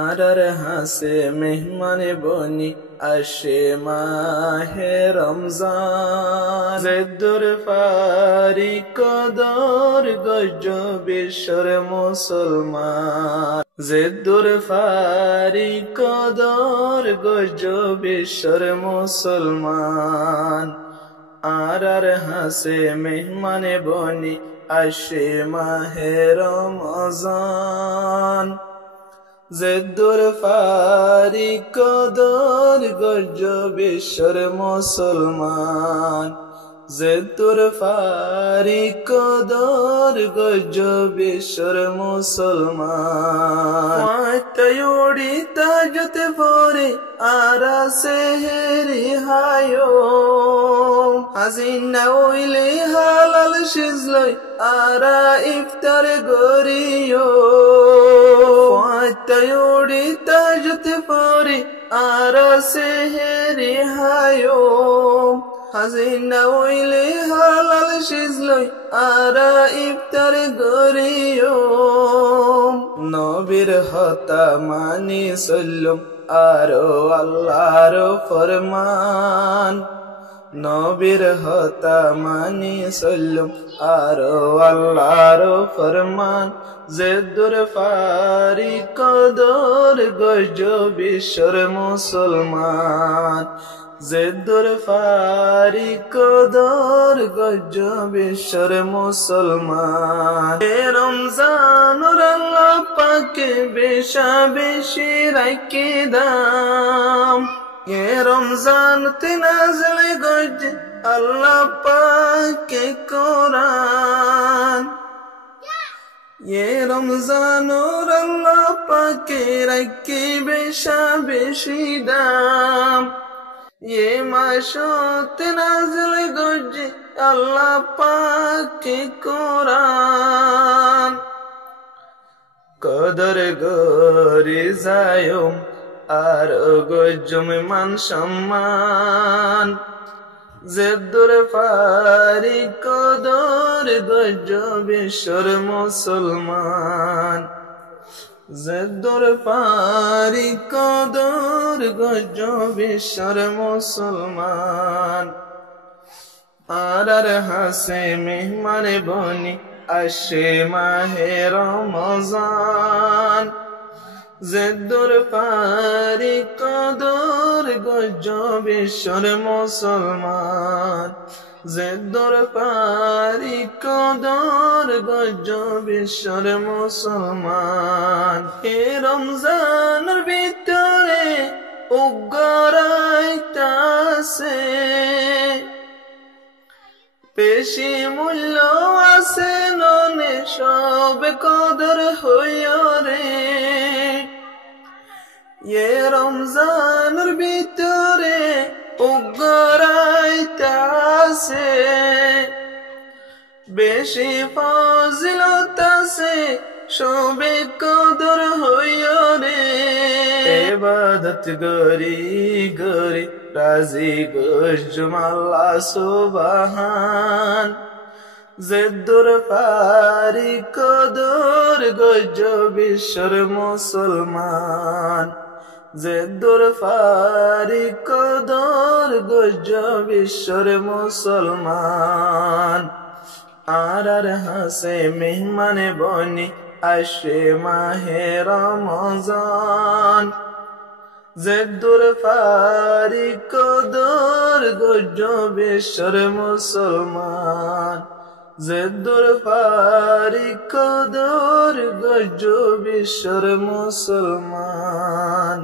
আর হাসে মেহমানে বনি আসে মাহে রমজান জেদুর ফারি কদর গজ বিশ্বর মুসলমান জেদুর ফারি কদর গজ বিশ্বর মুসলমান আর হাসে মেহমানে বনি আসে মাহে রমজান জেদুর ফারি কদর গজ বিশ্বর মুসলমান জেদুর ফারি কদর গজ বিশ্বর মুসলমান তয়ুড়ি তাজতে পরে আরা সেহেরি হায়ো হাজিনা ওইলে হালাল সিজলই আরা ইফতার গরিও তয়ুড়ি তাজতে পরে আরা সেহেরি হায়ো হাজিনা ওইলে হালাল সিজলই আরা ইফতার গরিও নবীর হতা মানি চললুম আরো আল্লাহর ফরমান নবীর হতা মানি চললুম আরো আল্লাহর ফরমান জেদুর ফারি কদর গজ বিশ্বর মুসলমান জেদুর ফারি কদর গজ বিশ্বর মুসলমান রমজানুর আল্লাহ পাকে বেশা বেশি রাখি দাম রমজান নাযিল গজ আল্লাহ পাকে কোরআন রমজানুর আল্লাহ পাকে রাখি বেশা বেশি দাম মাসতে নাযিল গজ আল্লাহ পাকে কোরআন কদর গরি যায়ম আর গজম মান সম্মান জেদুর ফারি কদর গজ বিশ্বর মুসলমান জেদুর ফারি কদর গজ বিশ্বর মুসলমান আর হাসে মেহমানে বনি আসে মাহে রমজান জেদুর ফারি কদর গজ বিশ্বর মুসলমান জেদুর ফারি কদর গজ বিশ্বর মুসলমান রমজানের ভিতরে উগ্রাইতাছে বেশি মূল্য আছে ননে সব কদর হইয় রে রমজানের ভিতরে উগ্রাইতাছে বেশি ফজিলত আছে সবে কদর হইয় রে ইবাদত গরি গরি রাজি গজম আল্লাহ সুবহান জেদুর ফারি কদর গজ বিশ্বর মুসলমান জেদুর ফারি কদর গজ বিশ্বর মুসলমান আর হাসে মেহমানে বনি আসে মাহে রমজান জেদুর ফারি কদর গজ বিশ্বর মুসলমান জেদুর ফারি কদর গজ বিশ্বর মুসলমান।